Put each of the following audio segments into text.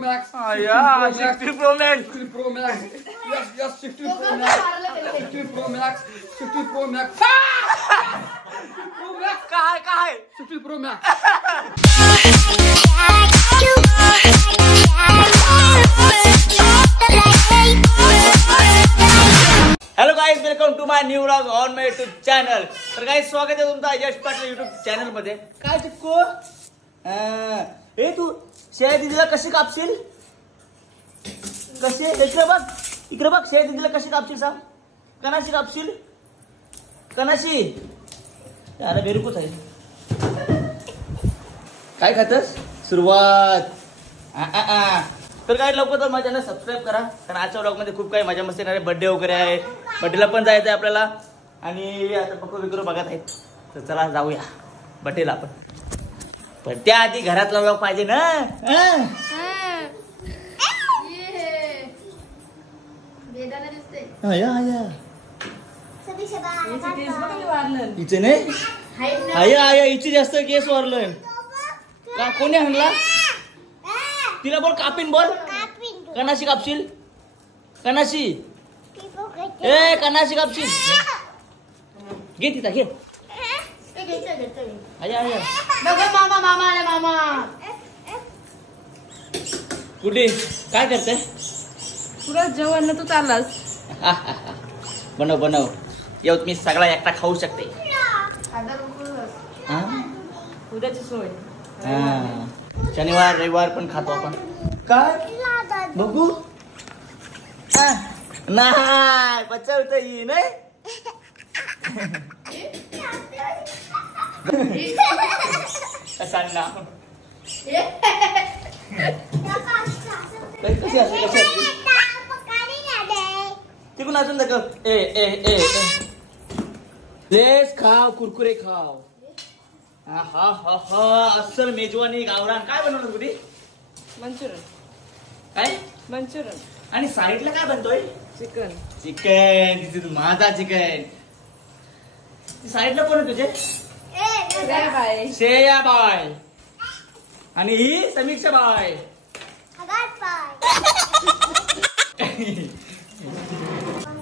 Max. Yeah, 16 Pro Max. 16 Pro Max. Yes, 16 Pro Max. 16 Pro Max. 16 Pro Max. 16 Pro Max. काय 16 Pro Max. Hello guys, welcome to my new vlog on my YouTube channel. तर guys, स्वागत आहे तुमचं यश Patil YouTube channel मध्ये. काय चिक्कू, तू शेळ्या दिदीला कशी कापशील? कशी इकडे बघ शेळ्या दिदीला कशी कापशील सांग. कणाशी कापशील? कणाशी? अरे बेरुकूच आहे. काय खातस? सुरुवात. तर काय लवकर माझ्या चॅनल सबस्क्राईब करा, कारण आजच्या व्लॉग मध्ये खूप काही मजा मस्ती येणार आहे. बर्थडे वगैरे आहे, बर्थडेला पण जायचं आहे आपल्याला. आणि आता पप्पा वगैरे बघत आहेत, तर चला जाऊया बर्थडेला आपण. पण त्याआधी घरातला व्लॉग पाहिजे ना. हिचे नाही आया हिची जास्त केस वारलं का? कोणी आणला तिला? बोल कापीन, बोल. कणाशी कापशील? कणाशी? कणाशी कापशील? घे तिचा, घे. कुठे काय करते? तुला जेवण तू चाललास. बनव येऊ, मी सगळा एकटा खाऊ शकते. उद्याची सोय. शनिवार रविवार पण खातो आपण. काय बघू? नाही बचावत ही नाही. कशांना कशी असते? तिकडून अजून दाखव. लेस खाव, कुरकुरे खाव. अस्सल मेजवानी गावरान. काय बनवलं तुझी? मंचुरियन. काय? मंचुरियन. आणि साईडला काय बनतोय? चिकन. तिथे माझा चिकन. साईडला कोण आहे तुझे? श्रेया बाय. आणि ही समीक्षा बाय.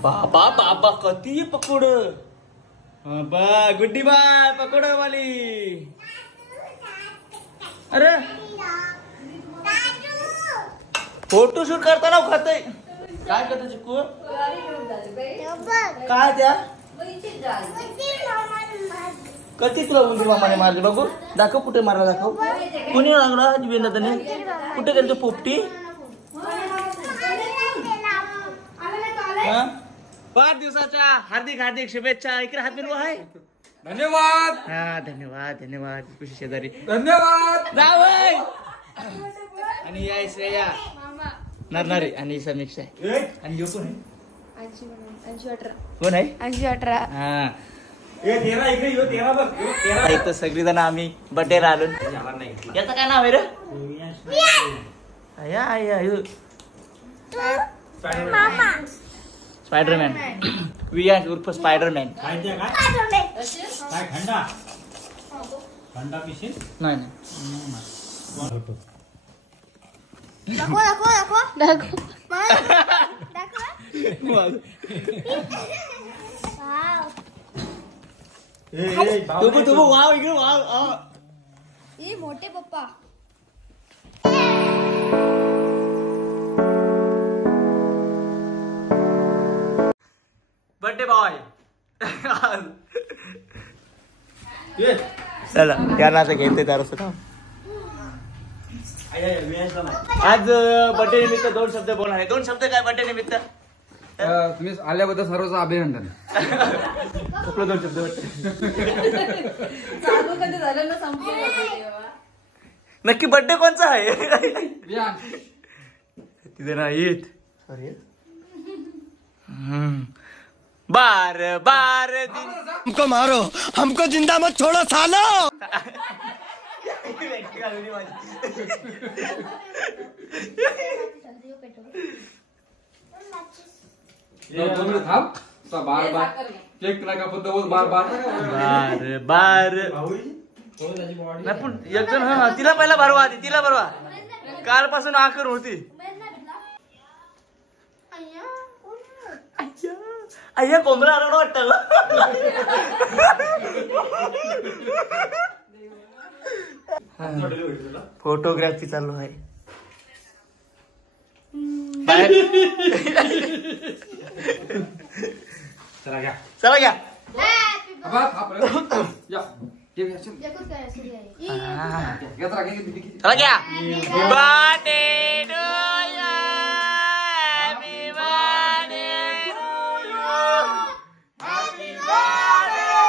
बाबा बाबा कती पकोड. गुड्डी बाय पकोड वाली. अरे फोटोशूट करताना खातय. काय करतो चिक्कू? काय त्या कधी तुला उंदी मामाने मारले? बघू दाखव, कुठे मारला दाखव. कोणी लागला जीवेंद्र त्याने? कुठे गेली तू पोपटी? वाढदिवसाच्या हार्दिक हार्दिक शुभेच्छा. इकडे हात मिळवा आहे. धन्यवाद. धन्यवाद खुशी शेजारी. धन्यवाद. जावय. आणि या श्रेया नरनारी आणि समीक्षा आहे. आणि यो कोण आहे? 80-18. कोण आहे? 80-18. हा इथं सगळी जण आम्ही बर्थडे आलो. याचं काय नाव आहे रे? स्पायडरमॅन. वियास उर्फ स्पायडरमॅन. नाही तू वाव इकडे वाव. मोठे पप्पा. Birthday boy. चला त्यांना आता घेते दारूचं काम. आज बर्थडे निमित्त 2 शब्द बोलणार आहे. 2 शब्द काय बर्थडे निमित्त? तुम्ही आल्याबद्दल सर्वच अभिनंदन. कुठलं 2 शब्द? कधी झालं ना संपलं. नक्की बर्थडे कोणचा आहे? तिथे नाही. बार बार दिन हमको मारो, हमको जिंदा मत छोड़ो सालो. बार बार केक तुला का पद्धत बार बार बार बार नाही पण एक जण. हा तिला पहिला भरवा आधी, तिला भरवा. कालपासून आकर होती. अय्या कोंबडा आला वाटतं. फोटोग्राफी चालू आहे बाहेर. चला घ्या. चला घ्या. Birthday to you. Happy birthday to you. Happy birthday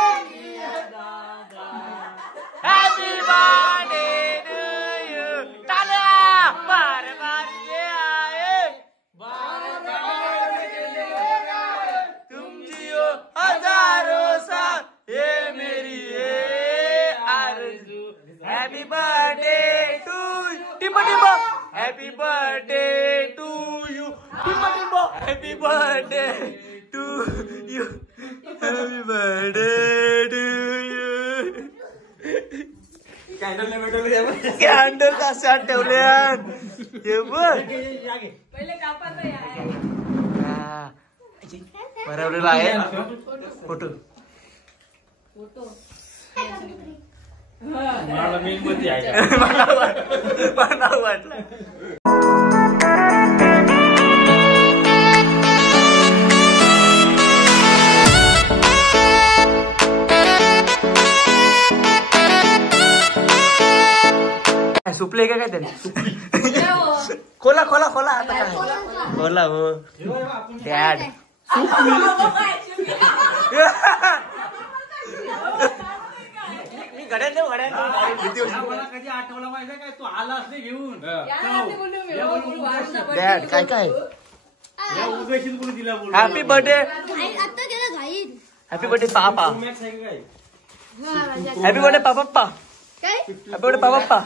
happy birthday to you. टाळ्या. बार बार ये आए. तुम जियो हजारों साल. ये मेरी ये आरज़ू. Happy birthday to you. Timbo Timbo. Happy birthday to you. Timbo Timbo. Happy birthday to you. Happy birthday to you. Candle कशा ठेवल्यात हे बघ. भरवलेला आहे फोटो. मला वाटलं. सुपले का काय त्याने. खोला खोला खोला आता काय खोला हो डॅड. मी घड्यात देऊ घड्यात. कधी आठवला माहिती काय तू आलास नाही घेऊन. डॅड काय काय. दिला बोल. Happy birthday. हॅपी बर्थडे पापा. हॅपी बर्थडे पापा. हॅपी बर्थडे पापा.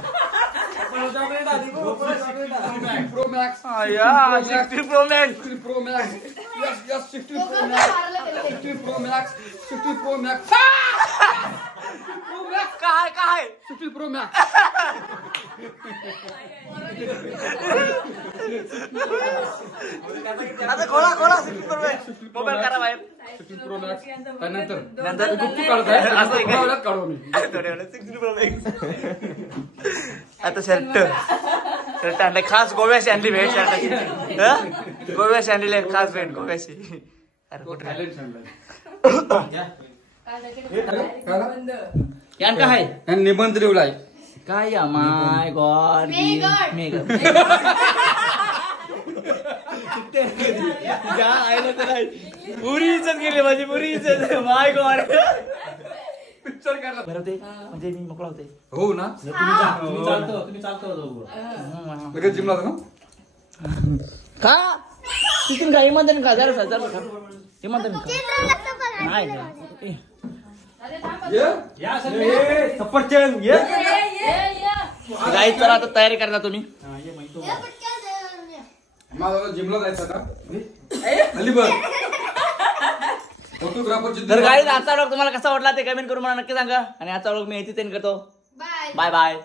Pro Max. Yeah, 16 Pro Max. 16 Pro Max. Yes, 16 Pro Max. 16 Pro Max. 16 Pro Max. Pro Max. काय काय 16 Pro Max. आता खोला खोला 16 Pro Max. मोबाईल करा बाहेर. 16 Pro Max. नंतर नंतर गुप्ती काढताय. असं आहे का? काढू मी. 16 Pro Max. आता शर्ट आणले खास गोव्याशी आणली भेट. शर्टाची गोव्याशी आणलेली आहे खास भेट गोव्याशी. अरे कुठे यान काय आहे. निबंध लिवलाय. काय माय गॉड. पुरी इज्जत गेली माझी. पुरी इज्जत. माय गॉड. पिक्चर काढला भरवते म्हणजे मी मोकळा होते. हो ना. तुम्ही चालतो लगेच जिमला ना. का तिथून काही म्हणते का 1000 हे म्हणते नाही. सफरचंद गाईच चला आता तयारी करता तुम्ही. मला जिमला जायचं का. हल्ली बघ फोटोग्राफर. तर गाईज आजचा व्लॉग तुम्हाला कसा वाटला ते कमेंट करून मला नक्की सांगा. आणि आजचा व्लॉग मी इथे करतो. Bye bye.